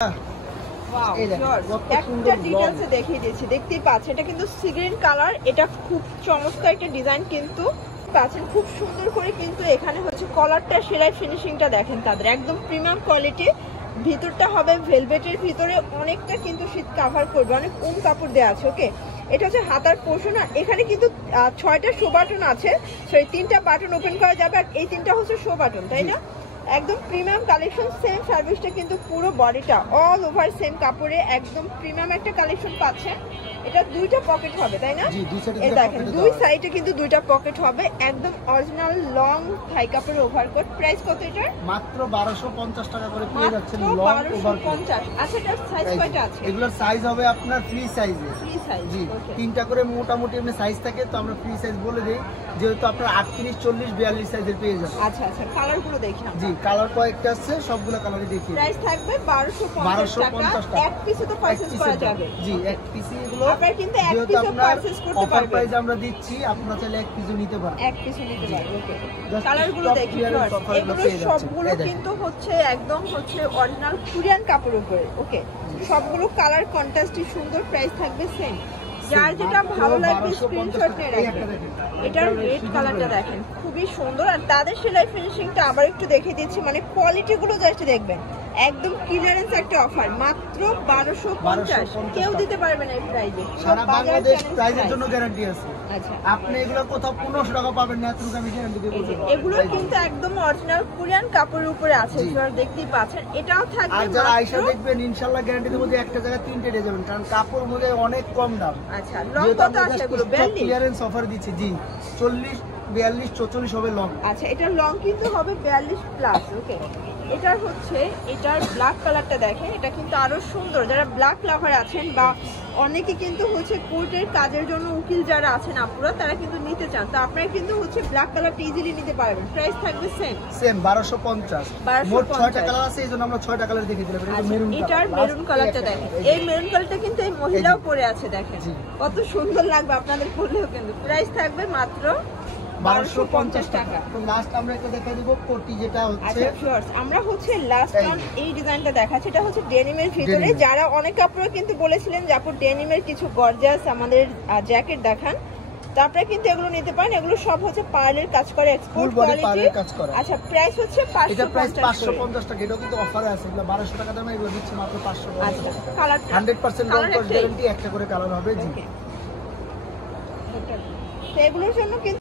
Wow একটা ডিটেইলসে দেখিয়ে দিয়েছি, দেখতেই পাচ্ছেন এটা কিন্তু সি গ্রিন কালার। এটা খুব চমৎকার একটা ডিজাইন, কিন্তু পাচ্ছেন খুব সুন্দর করে। কিন্তু এখানে হচ্ছে কলারটা, সেলাই ফিনিশিংটা দেখেন তাদের একদম প্রিমিয়াম কোয়ালিটি। ভিতরটা হবে ভেলভেটের ভিতরে, অনেকটা কিন্তু শীত কাভার করবে, অনেক ওম কাপড় দেওয়া আছে। ওকে, এটা হচ্ছে হাতার পোর্শন। আর এখানে কিন্তু 6টা শো বাটন আছে, সরি 3টা বাটন ওপেন করা যাবে, আর এই 3টা হচ্ছে শো বাটন, তাই না? একদম প্রিমিয়াম কালেকশন। সেম সার্ভিসটা কিন্তু পুরো বডিটা অল ওভার সেম কাপড়ে, একদম প্রিমিয়াম একটা কালেকশন পাচ্ছেন। এটা 2টা পকেট হবে, তাই না? এই দেখেন দুই সাইডে কিন্তু 2টা পকেট হবে, একদম অরিজিনাল লং থাই কাপড়ের ওভারকোট। প্রাইস কত এটা? মাত্র 1250 টাকা করে পেয়ে যাচ্ছেন লং ওভারকোট। আচ্ছা, এটার সাইজ কয়টা আছে? এগুলোর সাইজ হবে আপনার ফ্রি সাইজে। ফ্রি সাইজ, জি, 3টা করে মোটামুটি এমনি সাইজ থাকে, তো আমরা ফ্রি সাইজ বলে দেই, যেহেতু আপনার 38, 40, 42 সাইজের পেয়ে যাবেন। আচ্ছা আচ্ছা, কালার গুলো দেখি আমরা। জি, কালার কয়েকটা আছে, সবগুলো কালারই দেখি। প্রাইস থাকবে 1250 টাকা। এক পিসে তো পারচেজ করা যাবে। জি, এক পিসে এগুলো আপনারা কিন্তু এক পিসে পারচেজ করতে অফার পারবেন। প্রাইস আমরা দিচ্ছি, আপনারা চাইলে এক পিসও নিতে পারেন। এক পিসে নিতে পারবেন। ওকে, কালার গুলো দেখি। এগুলো সবগুলো কিন্তু হচ্ছে একদম হচ্ছে অরিজিনাল কোরিয়ান কাপড়ের উপরে। ওকে, সবগুলো কালার কন্ট্রাস্টই সুন্দর। প্রাইস থাকবে সেম। যার যেটা ভালো লাগবে স্ক্রিনশট নিয়ে রাখবেন। এটার রেড কালারটা দেখেন খুবই সুন্দর। আর তাদের সেলাই ফিনিশিংটা আবার একটু দেখিয়ে দিচ্ছি, মানে কোয়ালিটি গুলো জাস্ট দেখবেন, একদম ক্লিয়ারেন্স একটা অফার। মাত্র 1250, কেউ দিতে পারবে না এই প্রাইসে। সারা বাংলাদেশ প্রাইসের জন্য গ্যারান্টি আছে। আচ্ছা, আপনি এগুলো কোথাও 1500 টাকা পাবেন না, এতটুকু আমি গ্যারান্টি দিয়ে বলতে পারি। এগুলো কিন্তু একদম অরিজিনাল কোরিয়ান কাপড়ের উপরে আছে, আপনারা দেখতেই পাচ্ছেন। এটাও থাকবে। আর যারা আয়শা দেখবেন ইনশাআল্লাহ গ্যারান্টি দেব যে একটা জায়গা 3টে দিয়ে যাবেন, কারণ কাপড় মধ্যে অনেক কম দাম। আচ্ছা, লং কত আছে এগুলো? 42 ক্লিয়ারেন্স অফার দিচ্ছি। জি, 40, 42, 44 হবে লং। আচ্ছা, এটা লং কিন্তু হবে 42 প্লাস। ওকে, এটার হচ্ছে এটার ব্ল্যাক কালারটা দেখেন, এটা কিন্তু আরো সুন্দর। যারা ব্ল্যাক লাভার আছেন বা অনেকে কিন্তু হচ্ছে কোর্টের কাজের জন্য উকিল যারা আছেন আপুরা, তারা কিন্তু নিতে চান, তো আপনারা কিন্তু হচ্ছে ব্ল্যাক কালারটা ইজিলি নিতে পারবেন। প্রাইস থাকবে সেম 1250। মোট 6টা কালার আছে, এইজন্য আমরা 6টা কালার দেখিয়ে দিলাম। এটা মেরুন কালার। এটার মেরুন কালারটা দেখেন, এই মেরুন কালারটা কিন্তু এই মহিলাও পরে আছে, দেখেন কত সুন্দর লাগবে আপনাদের পরলেও। কিন্তু প্রাইস থাকবে মাত্র 1250 টাকা। তো লাস্ট আমরা একটা দেখাই দিব কোটি, যেটা হচ্ছে আচ্ছা ভিউয়ার্স, আমরা হচ্ছে লাস্ট অন এই ডিজাইনটা দেখাচ্ছি। এটা হচ্ছে ডেনিমের ভিতরে। যারা অনেক আপনারা কিন্তু বলেছিলেন যে আপু ডেনিমের কিছু গর্জিয়াস আমাদের জ্যাকেট দেখান, তো আপনারা কিন্তু এগুলো নিতে পারেন। এগুলো সব হচ্ছে পার্লের কাজ করে, এক্সপোর্ট কোয়ালিটি। আচ্ছা, প্রাইস হচ্ছে 550 টাকা। এটা কিন্তু অফারে আছে, এগুলো 1200 টাকা দামে, এগুলো দিচ্ছি মাত্র 550 টাকা। আচ্ছা, কালার 100% লং গ্যারান্টি, একটা করে কালার হবে। জি, তো এগুলোর জন্য কিন্তু